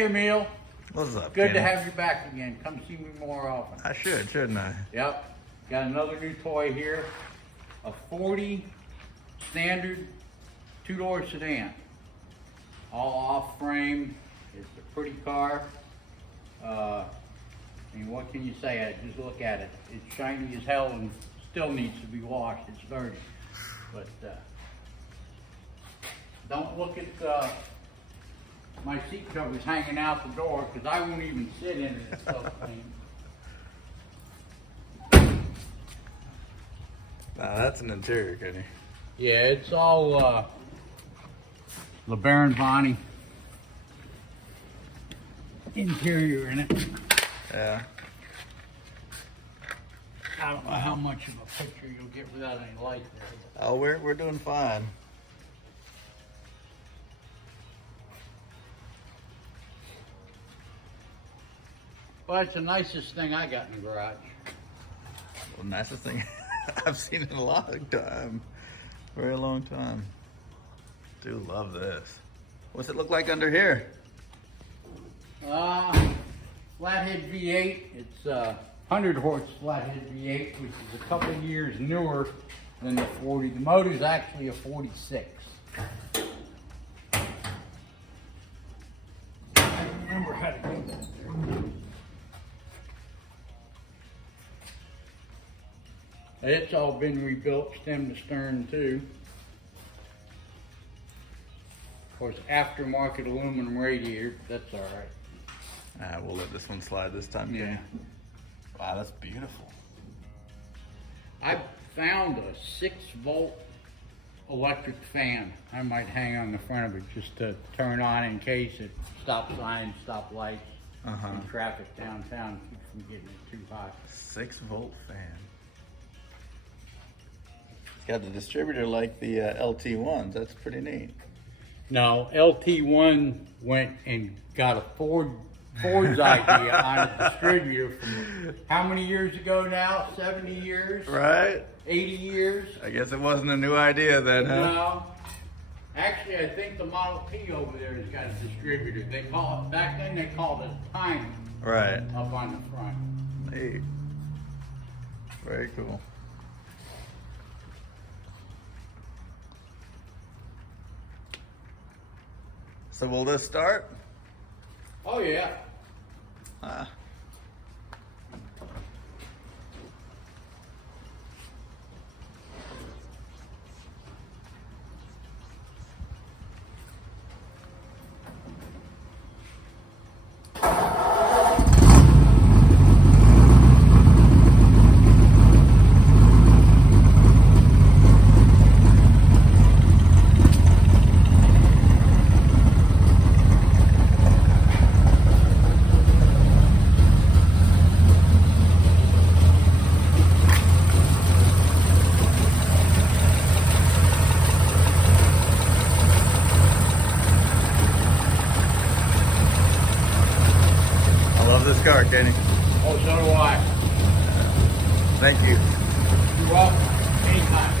Hey, Emil. What's up, Good to Kenny? have you back again. Come see me more often. I should, shouldn't I? Yep. Got another new toy here. A 40 standard two-door sedan. All off frame. It's a pretty car. I mean, what can you say? Just look at it. It's shiny as hell and still needs to be washed. It's dirty. But don't look at my seat covers hanging out the door, because I won't even sit in it. It's so clean. Nah, that's an interior, Kenny. Yeah, it's all LeBaron Bonney interior in it. Yeah. I don't know how much of a picture you'll get without any light there. Oh, we're doing fine. Well, it's the nicest thing I got in the garage. The nicest thing I've seen in a long time. Very long time. Do love this. What's it look like under here? Flathead V8. It's 100 horse flathead V8, which is a couple of years newer than the 40. The motor's actually a 46. I remember how to do that there. It's all been rebuilt stem to stern too. Of course, aftermarket aluminum radiator, but that's all right. We'll let this one slide this time, Kenny. Yeah. Wow, that's beautiful. I found a 6-volt electric fan. I might hang on the front of it just to turn on in case it stop signs, stop lights, and traffic downtown keeps from getting it too hot. 6-volt fan. It's got the distributor like the LT1s. That's pretty neat. No, LT1 went and got a Ford's idea on a distributor from how many years ago now? 70 years? Right? 80 years? I guess it wasn't a new idea then, huh? No. Actually, I think the Model T over there has got a distributor. They call it, back then they called it a timer. Right. Up on the front. Neat. Very cool. So will this start? Oh yeah. I love this car, Kenny. Oh, so do I. Thank you. You're welcome. Anytime.